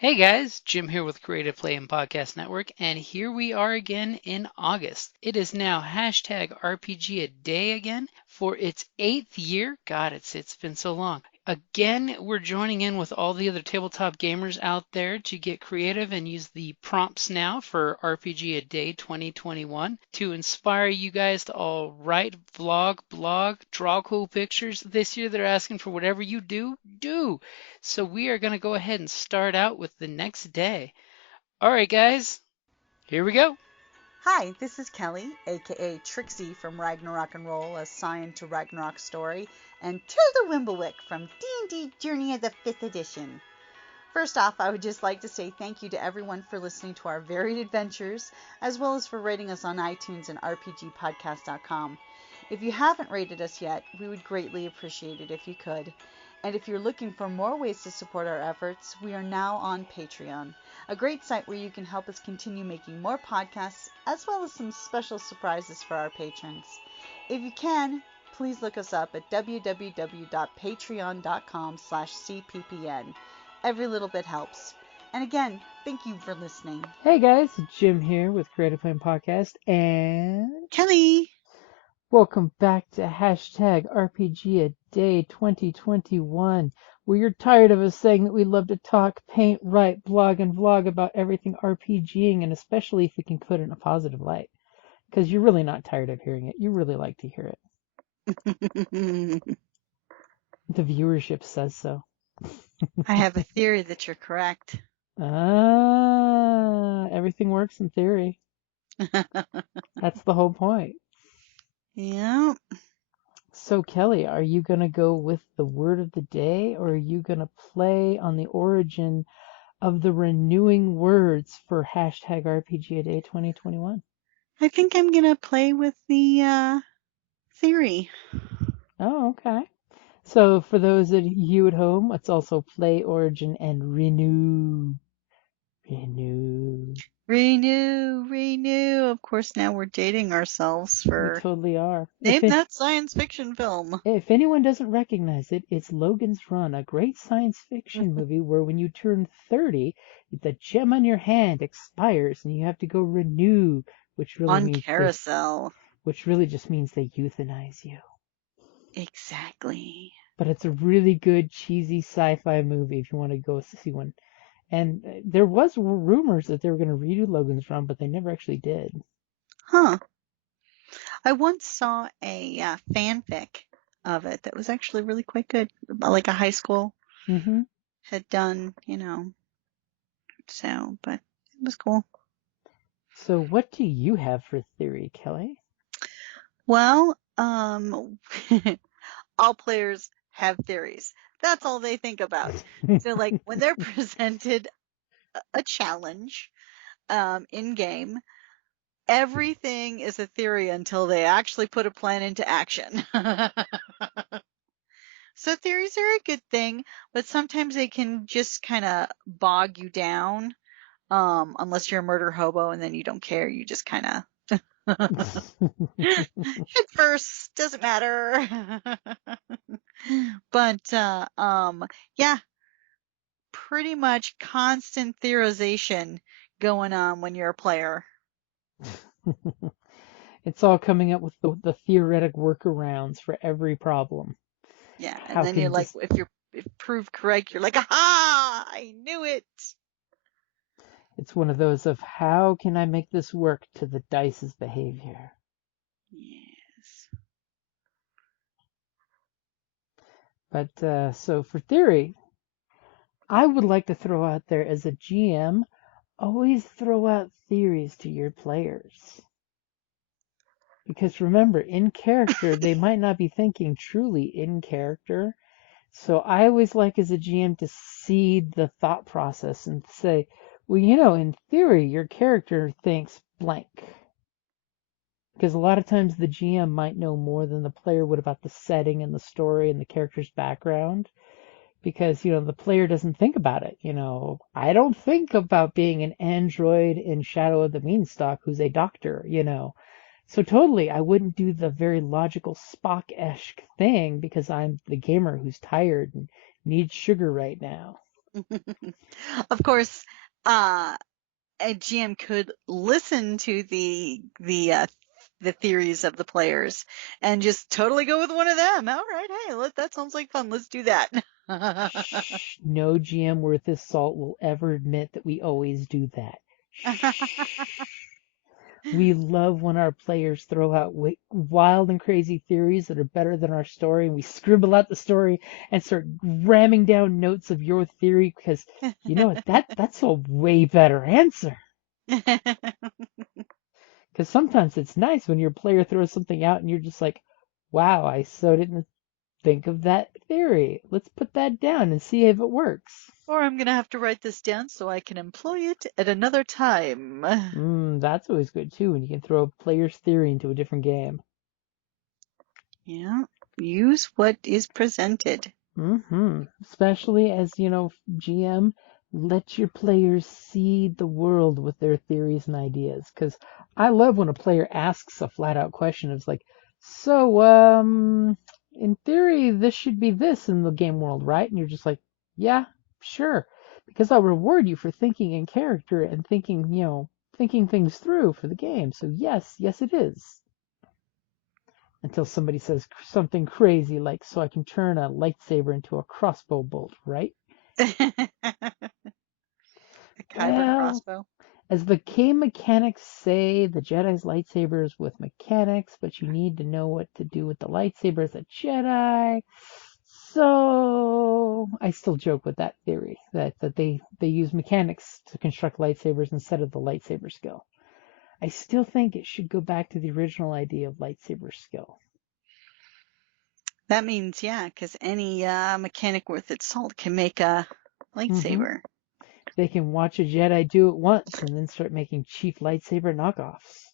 Hey guys, Jim here with Creative Play and Podcast Network, and here we are again in August. It is now hashtag RPGaDay again for its 8th year. God, it's been so long. Again, we're joining in with all the other tabletop gamers out there to get creative and use the prompts now for RPGaDay 2021 to inspire you guys to all write, vlog, blog, draw cool pictures. This year they're asking for whatever you do. So we are going to go ahead and start out with the next day. All right, guys, here we go. Hi, this is Kelly, aka Trixie from Ragnarok and Roll, assigned to Ragnarok Story, and Tilda Wimblewick from D&D Journey of the 5th Edition. First off, I would just like to say thank you to everyone for listening to our varied adventures, as well as for rating us on iTunes and RPGpodcast.com. If you haven't rated us yet, we would greatly appreciate it if you could. And if you're looking for more ways to support our efforts, we are now on Patreon, a great site where you can help us continue making more podcasts, as well as some special surprises for our patrons. If you can, please look us up at www.patreon.com/cppn. Every little bit helps. And again, thank you for listening. Hey guys, Jim here with Creative Play and Podcast, and Kelly! welcome back to hashtag RPGaDay 2021, where you're tired of us saying that we love to talk, paint, write, blog, and vlog about everything RPGing, and especially if we can put it in a positive light. Because you're really not tired of hearing it. You really like to hear it. The viewership says so. I have a theory that you're correct. Everything works in theory. That's the whole point. Yeah. So, Kelly, are you going to go with the word of the day, or are you going to play on the origin of the renewing words for hashtag RPGaDay 2021? I think I'm going to play with the theory. Oh, okay. So, for those of you at home, let's also play origin and renew. Renew. Of course, now we're dating ourselves We for totally are. name that science fiction film. If anyone doesn't recognize it, it's Logan's Run, a great science fiction movie where when you turn 30, the gem on your hand expires and you have to go renew, which really On means Carousel. which really just means they euthanize you. Exactly. But it's a really good cheesy sci-fi movie if you want to go see one. And there was rumors that they were going to redo Logan's Run, but they never actually did. Huh. I once saw a fanfic of it that was actually really quite good. Like a high school had done, so, but it was cool. So what do you have for theory, Kelly? Well, all players have theories. That's all they think about. So like when they're presented a challenge in game, everything is a theory until they actually put a plan into action. So theories are a good thing, but sometimes they can just kind of bog you down, unless you're a murder hobo and then you don't care. You just kind of head first, doesn't matter. But yeah, pretty much constant theorization going on when you're a player. It's all coming up with the theoretic workarounds for every problem. Yeah, and then you're like, if you're proved correct, you're like, aha, I knew it. It's one of those of how can I make this work to the dice's behavior. Yes. But so for theory, I would like to throw out there as a GM, always throw out theories to your players. Because remember, in character, they might not be thinking truly in character. So I always like as a GM to seed the thought process and say, well, in theory, your character thinks blank. Because a lot of times the GM might know more than the player would about the setting and the story and the character's background. Because, the player doesn't think about it. I don't think about being an android in Shadow of the Beanstalk who's a doctor, So totally, I wouldn't do the very logical Spock-esque thing because I'm the gamer who's tired and needs sugar right now. Of course, a GM could listen to the theories of the players and just totally go with one of them. All right, hey, that sounds like fun. Let's do that. Shh, no GM worth his salt will ever admit that we always do that. Shh. We love when our players throw out wild and crazy theories that are better than our story, and we scribble out the story and start ramming down notes of your theory because you know what? That's a way better answer. Because sometimes it's nice when your player throws something out and you're just like, wow, I so didn't think of that theory. Let's put that down and see if it works. Or I'm going to have to write this down so I can employ it at another time. That's always good too when you can throw a player's theory into a different game. Yeah, use what is presented. Especially as, GM, let your players seed the world with their theories and ideas. Because I love when a player asks a flat out question. It's like, so, in theory, this should be this in the game world, right? And you're just like, yeah, sure. Because I'll reward you for thinking in character and thinking things through for the game. So yes, it is. Until somebody says something crazy like, so I can turn a lightsaber into a crossbow bolt, right? A kyber Well, crossbow. as the game mechanics say, the Jedi's lightsabers with mechanics, but you need to know what to do with the lightsaber as a Jedi. So I still joke with that theory that they use mechanics to construct lightsabers instead of the lightsaber skill. I still think it should go back to the original idea of lightsaber skill. That means, yeah, because any mechanic worth its salt can make a lightsaber. They can watch a Jedi do it once and then start making cheap lightsaber knockoffs.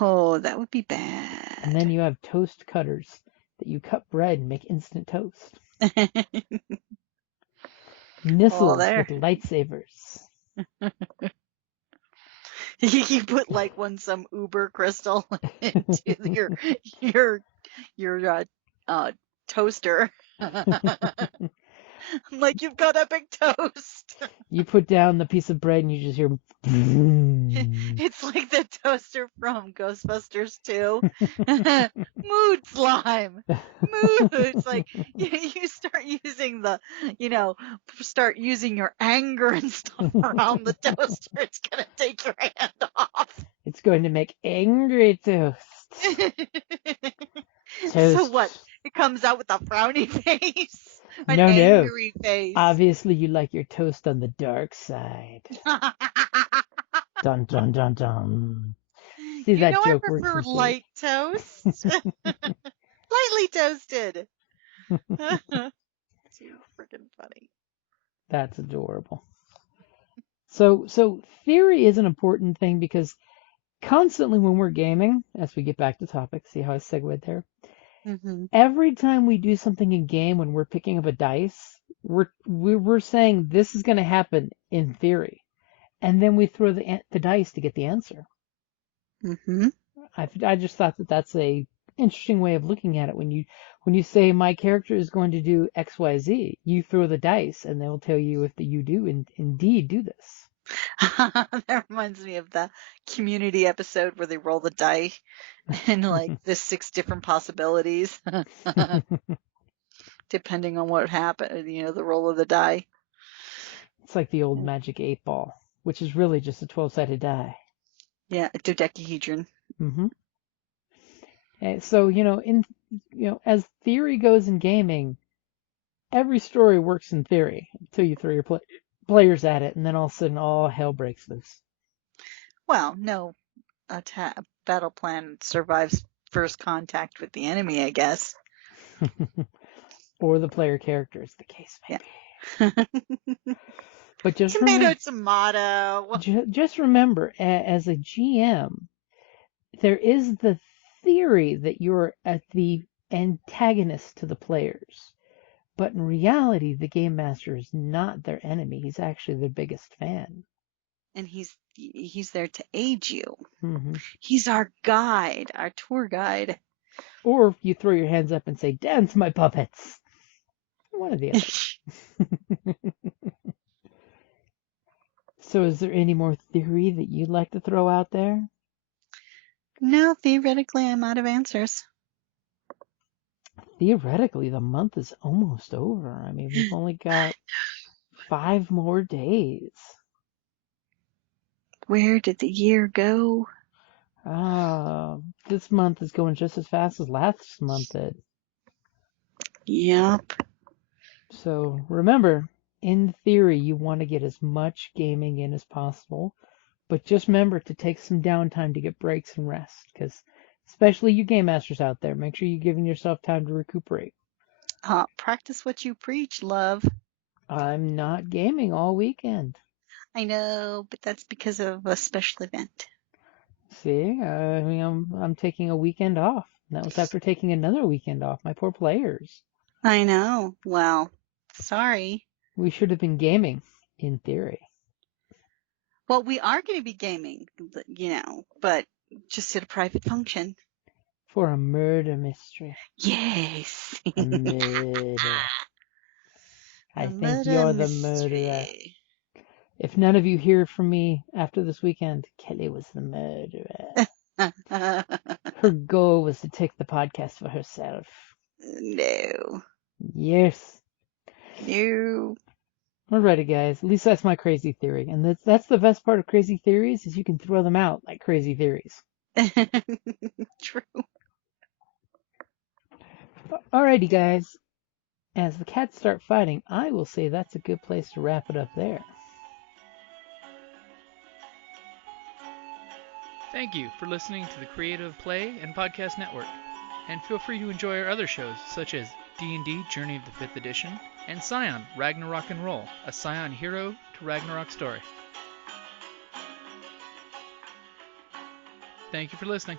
Oh, that would be And bad. then you have toast cutters that you cut bread and make instant toast. Well, Missiles with there. lightsabers. You put like some uber crystal into your toaster. Like you've got epic toast. You put down the piece of bread and you just hear. It's like the toaster from Ghostbusters 2. Mood slime. Mood. It's like you start using start using your anger and stuff around the toaster. It's going to take your hand off. It's going to make angry toast. So Toast. what? It comes out with a frowny face? An No, no. angry face. Obviously, you like your toast on the dark side. Dun dun dun dun. See, You that know I joke works prefer in theory. light toast. Lightly toasted. Too freaking funny. That's adorable. So theory is an important thing because constantly when we're gaming, as we get back to topic, see how I segued there. Mm-hmm. Every time we do something in game when we're picking up a dice, we're saying this is going to happen in theory, and then we throw the dice to get the answer. Mm-hmm. I just thought that that's a interesting way of looking at it. When you say my character is going to do X, Y, Z, you throw the dice, and they will tell you if you do indeed do this. That reminds me of the Community episode where they roll the die and like the 6 different possibilities depending on what happened, the roll of the die. It's like the old Magic 8 Ball, which is really just a 12-sided die. Yeah, a dodecahedron. Mm-hmm. And so, as theory goes in gaming, every story works in theory until you throw your players at it, and then all of a sudden, all hell breaks loose. Well, no battle plan survives first contact with the enemy, I guess. Or the player characters, the case may be. But just Tomato. just remember, as a GM, there is the theory that you're at the antagonist to the players. But in reality, the game master is not their enemy. He's actually their biggest fan. And he's there to aid you. Mm-hmm. He's our guide, our tour guide. Or you throw your hands up and say, "Dance, my puppets." One of the other. So is there any more theory that you'd like to throw out there? No, theoretically, I'm out of answers. Theoretically, the month is almost over. I mean, we've only got 5 more days. Where did the year go? This month is going just as fast as last month did. Yep. So remember, in theory, you want to get as much gaming in as possible, but just remember to take some downtime to get breaks and rest, because especially you game masters out there, make sure you're giving yourself time to recuperate. Practice what you preach, love. I'm not gaming all weekend. I know, but that's because of a special event. See, I mean, I'm taking a weekend off. And that was after taking another weekend off. My poor players. I know. Well, sorry. We should have been gaming, in theory. Well, we are going to be gaming, but just at a private function. For a murder mystery. Yes. A murder. I A think murder you're the murderer. mystery. If none of you hear from me after this weekend, Kelly was the murderer. Her goal was to take the podcast for herself. No. Yes. No. Alrighty, guys. At least that's my crazy theory. And that's the best part of crazy theories is you can throw them out like crazy theories. True. Alrighty, guys. As the cats start fighting, I will say that's a good place to wrap it up there. Thank you for listening to the Creative Play and Podcast Network, and feel free to enjoy our other shows such as D&D Journey of the 5th Edition and Scion Ragnarok and Roll, a Scion hero to Ragnarok story. Thank you for listening.